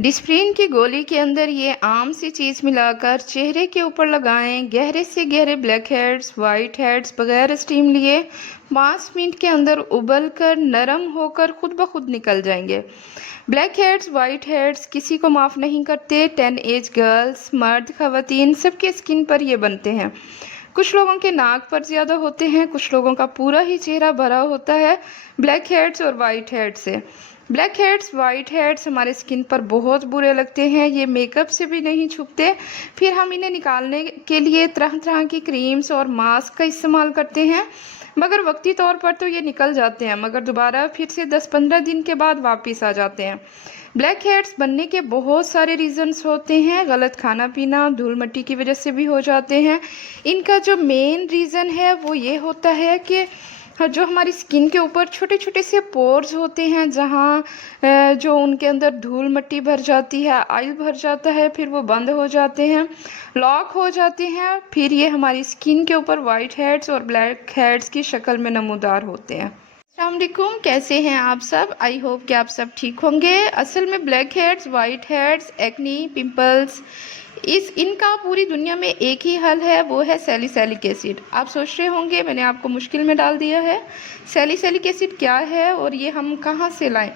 Disprin की गोली के अंदर ये आम सी चीज़ मिलाकर चेहरे के ऊपर लगाएं। गहरे से गहरे ब्लैक हेड्स, वाइट हेड्स बगैर स्टीम लिए 5 मिनट के अंदर उबल कर नरम होकर खुद ब खुद निकल जाएंगे। ब्लैक हेड्स, वाइट हेड्स किसी को माफ़ नहीं करते। 10 एज गर्ल्स, मर्द, खवातीन सबके स्किन पर ये बनते हैं। कुछ लोगों के नाक पर ज़्यादा होते हैं, कुछ लोगों का पूरा ही चेहरा भरा होता है ब्लैक हेड्स और वाइट हेड्स से। ब्लैक हेड्स, वाइट हेड्स हमारे स्किन पर बहुत बुरे लगते हैं। ये मेकअप से भी नहीं छुपते। फिर हम इन्हें निकालने के लिए तरह तरह की क्रीम्स और मास्क का इस्तेमाल करते हैं, मगर वक्ती तौर पर तो ये निकल जाते हैं, मगर दोबारा फिर से 10-15 दिन के बाद वापस आ जाते हैं। ब्लैक हेड्स बनने के बहुत सारे रीजंस होते हैं। गलत खाना पीना, धूल मिट्टी की वजह से भी हो जाते हैं। इनका जो मेन रीज़न है वो ये होता है कि जो हमारी स्किन के ऊपर छोटे छोटे से पोर्स होते हैं, जहाँ जो उनके अंदर धूल मिट्टी भर जाती है, ऑयल भर जाता है, फिर वो बंद हो जाते हैं, लॉक हो जाते हैं। फिर ये हमारी स्किन के ऊपर वाइट हेड्स और ब्लैक हेड्स की शक्ल में नमूदार होते हैं। अस्सलाम वालेकुम, कैसे हैं आप सब? आई होप कि आप सब ठीक होंगे। असल में black heads, white heads, acne, pimples, इनका पूरी दुनिया में एक ही हल है, वो है सैलिसिलिक एसिड। आप सोच रहे होंगे मैंने आपको मुश्किल में डाल दिया है। सैलिसिलिक एसिड क्या है और ये हम कहाँ से लाएं?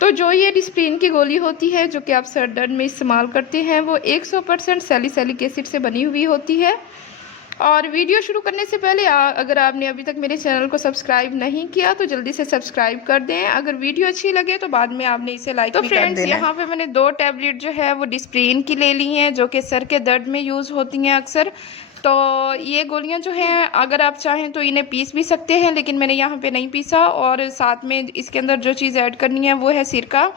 तो जो ये डिस्प्रिन की गोली होती है जो कि आप सर दर्द में इस्तेमाल करते हैं, वो 100% सैलिसिलिक एसिड से बनी हुई होती है। और वीडियो शुरू करने से पहले अगर आपने अभी तक मेरे चैनल को सब्सक्राइब नहीं किया तो जल्दी से सब्सक्राइब कर दें। अगर वीडियो अच्छी लगे तो बाद में आपने इसे लाइक भी कर देना है। तो फ्रेंड्स, यहाँ पे मैंने 2 टैबलेट जो है वो डिस्प्रिन की ले ली हैं, जो कि सर के दर्द में यूज़ होती हैं अक्सर। तो ये गोलियां जो हैं, अगर आप चाहें तो इन्हें पीस भी सकते हैं, लेकिन मैंने यहाँ पे नहीं पीसा। और साथ में इसके अंदर जो चीज़ ऐड करनी है वो है सिरका।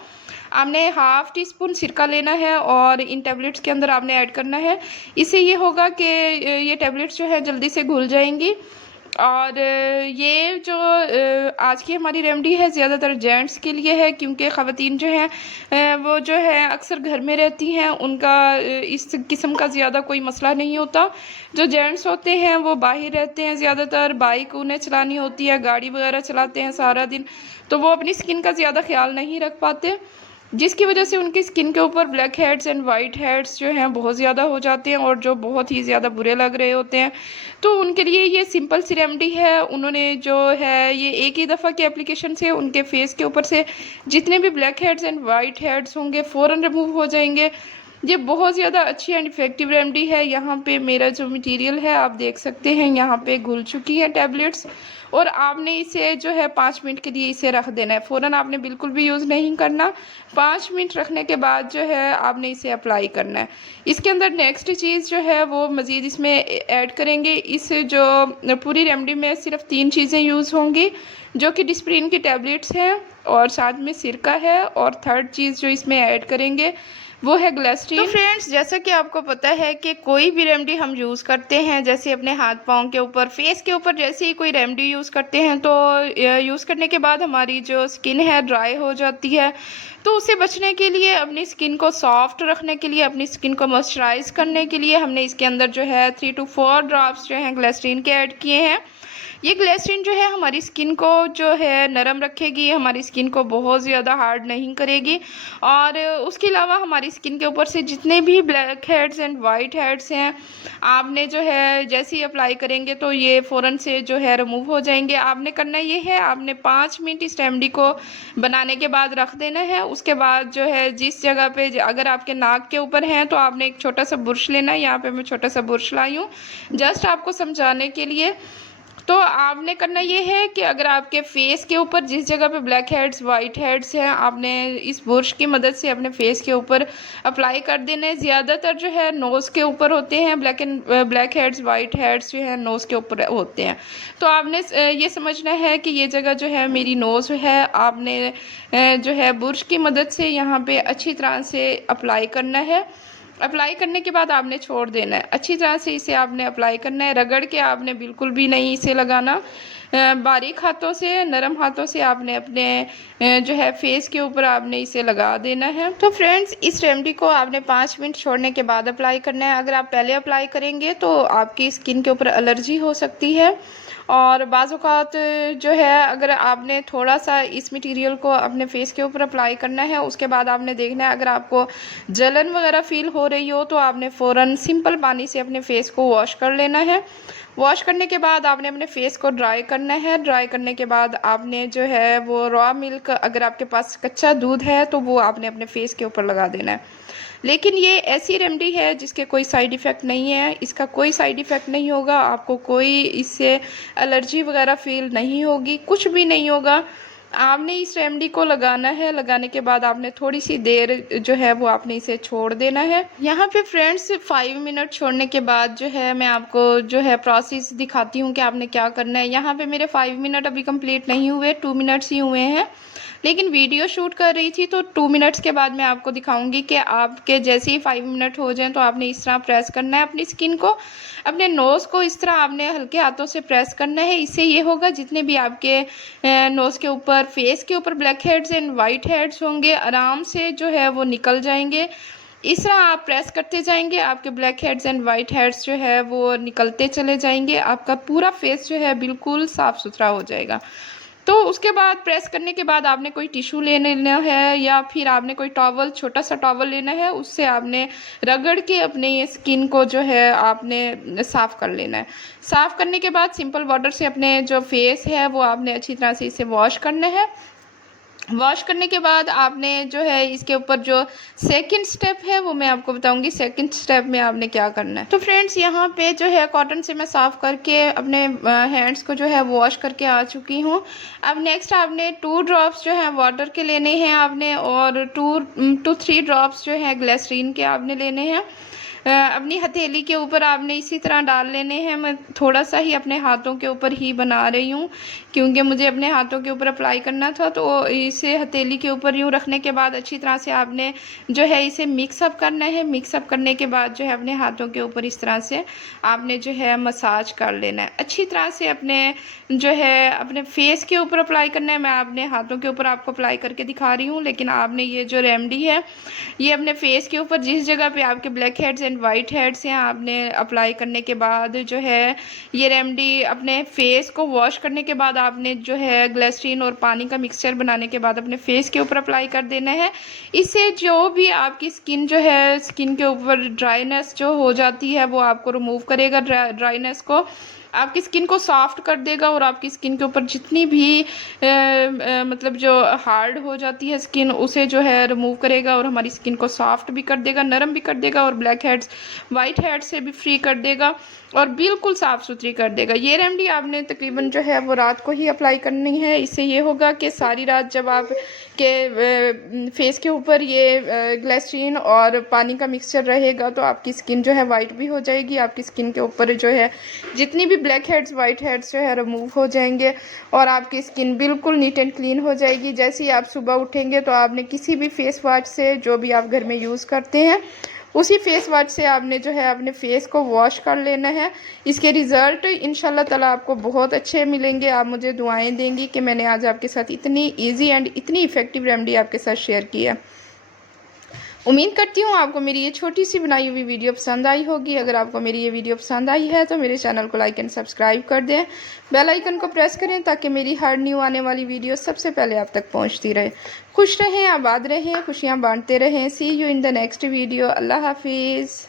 आपने हाफ़ टी स्पून सिरका लेना है और इन टैबलेट्स के अंदर आपने ऐड करना है। इससे ये होगा कि ये टैबलेट्स जो है जल्दी से घुल जाएंगी। और ये जो आज की हमारी रेमेडी है ज़्यादातर जेंट्स के लिए है, क्योंकि ख़वातीन जो हैं वो जो है अक्सर घर में रहती हैं, उनका इस किस्म का ज़्यादा कोई मसला नहीं होता। जो जेंट्स होते हैं वो बाहर रहते हैं, ज़्यादातर बाइक उन्हें चलानी होती है, गाड़ी वगैरह चलाते हैं सारा दिन, तो वो अपनी स्किन का ज़्यादा ख्याल नहीं रख पाते, जिसकी वजह से उनकी स्किन के ऊपर black heads and white heads जो हैं बहुत ज़्यादा हो जाते हैं और जो बहुत ही ज़्यादा बुरे लग रहे होते हैं। तो उनके लिए ये सिंपल सी रेमेडी है। उन्होंने जो है ये एक ही दफ़ा की एप्लीकेशन से उनके फेस के ऊपर से जितने भी black heads and white heads होंगे फ़ौरन रिमूव हो जाएंगे। ये बहुत ज़्यादा अच्छी एंड इफ़ेक्टिव रेमेडी है। यहाँ पे मेरा जो मटेरियल है आप देख सकते हैं, यहाँ पे घुल चुकी है टैबलेट्स, और आपने इसे जो है 5 मिनट के लिए इसे रख देना है। फ़ौरन आपने बिल्कुल भी यूज़ नहीं करना। 5 मिनट रखने के बाद जो है आपने इसे अप्लाई करना है। इसके अंदर नेक्स्ट चीज़ जो है वो मज़ीद इसमें ऐड करेंगे। इस जो पूरी रेमेडी में सिर्फ 3 चीज़ें यूज़ होंगी, जो कि डिस्प्रिन की टैबलेट्स हैं और साथ में सिरका है, और थर्ड चीज़ जो इसमें ऐड करेंगे वो है ग्लिसरीन। तो फ्रेंड्स, जैसा कि आपको पता है कि कोई भी रेमेडी हम यूज़ करते हैं, जैसे अपने हाथ पाँव के ऊपर, फेस के ऊपर जैसे ही कोई रेमेडी यूज़ करते हैं, तो यूज़ करने के बाद हमारी जो स्किन है ड्राई हो जाती है। तो उससे बचने के लिए, अपनी स्किन को सॉफ्ट रखने के लिए, अपनी स्किन को मॉइस्चराइज करने के लिए हमने इसके अंदर जो है 3 to 4 ड्रॉप्स जो हैं ग्लिसरीन के ऐड किए हैं। ये ग्लिसरीन जो है हमारी स्किन को जो है नरम रखेगी, हमारी स्किन को बहुत ज़्यादा हार्ड नहीं करेगी। और उसके अलावा हमारी स्किन के ऊपर से जितने भी black heads and white heads हैं, आपने जो है जैसे ही अप्लाई करेंगे तो ये फ़ौरन से जो है रिमूव हो जाएंगे। आपने करना ये है, आपने 5 मिनट इस रेमेडी को बनाने के बाद रख देना है। उसके बाद जो है जिस जगह पे, अगर आपके नाक के ऊपर हैं तो आपने एक छोटा सा बुर्श लेना है। यहाँ पे मैं छोटा सा बुर्श लाई हूँ जस्ट आपको समझाने के लिए। तो आपने करना ये है कि अगर आपके फेस के ऊपर जिस जगह पे ब्लैक हेड्स, वाइट हेड्स हैं, आपने इस बुर्श की मदद से अपने फेस के ऊपर अप्लाई कर देना है। ज़्यादातर जो है नोज़ के ऊपर होते हैं ब्लैक हेड्स, वाइट हेड्स जो है नोज़ के ऊपर होते हैं। तो आपने ये समझना है कि ये जगह जो है मेरी नोज़ है, आपने जो है बुर्श की मदद से यहाँ पे अच्छी तरह से अप्लाई करना है। अप्लाई करने के बाद आपने छोड़ देना है। अच्छी तरह से इसे आपने अप्लाई करना है, रगड़ के आपने बिल्कुल भी नहीं इसे लगाना। बारीक हाथों से, नरम हाथों से आपने अपने जो है फेस के ऊपर आपने इसे लगा देना है। तो फ्रेंड्स, इस रेमेडी को आपने 5 मिनट छोड़ने के बाद अप्लाई करना है। अगर आप पहले अप्लाई करेंगे तो आपकी स्किन के ऊपर एलर्जी हो सकती है, और बाज़ औक़ात जो है अगर आपने थोड़ा सा इस मटेरियल को अपने फेस के ऊपर अप्लाई करना है, उसके बाद आपने देखना है अगर आपको जलन वगैरह फ़ील हो रही हो तो आपने फ़ौरन सिंपल पानी से अपने फेस को वॉश कर लेना है। वॉश करने के बाद आपने अपने फेस को ड्राई करना है। ड्राई करने के बाद आपने जो है वो रॉ मिल्क, अगर आपके पास कच्चा दूध है तो वो आपने अपने फेस के ऊपर लगा देना है। लेकिन ये ऐसी रेमेडी है जिसके कोई साइड इफ़ेक्ट नहीं है, इसका कोई साइड इफ़ेक्ट नहीं होगा, आपको कोई इससे एलर्जी वगैरह फ़ील नहीं होगी, कुछ भी नहीं होगा। आपने इस रेमेडी को लगाना है, लगाने के बाद आपने थोड़ी सी देर जो है वो आपने इसे छोड़ देना है। यहाँ पे फ्रेंड्स 5 मिनट छोड़ने के बाद जो है मैं आपको जो है प्रोसेस दिखाती हूँ कि आपने क्या करना है। यहाँ पे मेरे 5 मिनट अभी कंप्लीट नहीं हुए, 2 मिनट्स ही हुए हैं, लेकिन वीडियो शूट कर रही थी तो 2 मिनट्स के बाद मैं आपको दिखाऊंगी कि आपके जैसे ही 5 मिनट हो जाएं तो आपने इस तरह प्रेस करना है अपनी स्किन को, अपने नोज़ को इस तरह आपने हल्के हाथों से प्रेस करना है। इससे ये होगा जितने भी आपके नोज़ के ऊपर, फेस के ऊपर black heads and white heads होंगे आराम से जो है वो निकल जाएंगे। इस तरह आप प्रेस करते जाएंगे, आपके black heads and white heads जो है वो निकलते चले जाएंगे, आपका पूरा फेस जो है बिल्कुल साफ़ सुथरा हो जाएगा। तो उसके बाद प्रेस करने के बाद आपने कोई टिश्यू ले लेना है या फिर आपने कोई टॉवल, छोटा सा टॉवल लेना है, उससे आपने रगड़ के अपने ये स्किन को जो है आपने साफ़ कर लेना है। साफ़ करने के बाद सिंपल वाटर से अपने जो फेस है वो आपने अच्छी तरह से इसे वॉश करना है। वॉश करने के बाद आपने जो है इसके ऊपर जो सेकंड स्टेप है वो मैं आपको बताऊंगी। सेकंड स्टेप में आपने क्या करना है। तो फ्रेंड्स यहाँ पे जो है कॉटन से मैं साफ़ करके अपने हैंड्स को जो है वॉश करके आ चुकी हूँ। अब नेक्स्ट आपने 2 ड्रॉप्स जो है वाटर के लेने हैं आपने, और 2 to 3 ड्रॉप्स जो है ग्लिसरीन के आपने लेने हैं। अपनी हथेली के ऊपर आपने इसी तरह डाल लेने हैं। मैं थोड़ा सा ही अपने हाथों के ऊपर ही बना रही हूँ क्योंकि मुझे अपने हाथों के ऊपर अप्लाई करना था, तो इसे हथेली के ऊपर यूँ रखने के बाद अच्छी तरह से आपने जो है इसे मिक्सअप करना है। मिक्सअप करने के बाद जो है अपने हाथों के ऊपर इस तरह से आपने जो है मसाज कर लेना है। अच्छी तरह से अपने जो है अपने फेस के ऊपर अप्लाई करना है। मैं अपने हाथों के ऊपर आपको अप्लाई करके दिखा रही हूँ, लेकिन आपने ये जो रेमेडी है ये अपने फेस के ऊपर जिस जगह पे आपके black heads and white heads हैं आपने अप्लाई करने के बाद जो है ये रेमेडी अपने फेस को वॉश करने के बाद आपने जो है ग्लिसरीन और पानी का मिक्सचर बनाने के बाद अपने फेस के ऊपर अप्लाई कर देना है। इससे जो भी आपकी स्किन जो है, स्किन के ऊपर ड्राइनेस जो हो जाती है वो आपको रिमूव करेगा। ड्राइनेस को आपकी स्किन को सॉफ्ट कर देगा और आपकी स्किन के ऊपर जितनी भी मतलब जो हार्ड हो जाती है स्किन उसे जो है रिमूव करेगा और हमारी स्किन को सॉफ्ट भी कर देगा, नरम भी कर देगा और ब्लैक हेड्स, वाइट हेड्स से भी फ्री कर देगा और बिल्कुल साफ़ सुथरी कर देगा। ये रेमेडी आपने तकरीबन जो है वो रात को ही अप्लाई करनी है। इससे ये होगा कि सारी रात जब आप के फेस के ऊपर ये ग्लिसरीन और पानी का मिक्सचर रहेगा तो आपकी स्किन जो है वाइट भी हो जाएगी। आपकी स्किन के ऊपर जो है जितनी भी ब्लैक हेड्स, वाइट हेड्स जो है रिमूव हो जाएंगे और आपकी स्किन बिल्कुल नीट एंड क्लीन हो जाएगी। जैसे ही आप सुबह उठेंगे तो आपने किसी भी फेस वॉश से, जो भी आप घर में यूज़ करते हैं, उसी फेस वॉश से आपने जो है अपने फेस को वॉश कर लेना है। इसके रिज़ल्ट इंशाल्लाह ताला आपको बहुत अच्छे मिलेंगे। आप मुझे दुआएं देंगी कि मैंने आज आपके साथ इतनी इजी एंड इतनी इफ़ेक्टिव रेमेडी आपके साथ शेयर की है। उम्मीद करती हूँ आपको मेरी ये छोटी सी बनाई हुई वीडियो पसंद आई होगी। अगर आपको मेरी ये वीडियो पसंद आई है तो मेरे चैनल को लाइक एंड सब्सक्राइब कर दें, बेल आइकन को प्रेस करें ताकि मेरी हर न्यू आने वाली वीडियो सबसे पहले आप तक पहुँचती रहे। खुश रहें, आबाद रहें, खुशियाँ बांटते रहें। See you in the next video. अल्लाह हाफिज़।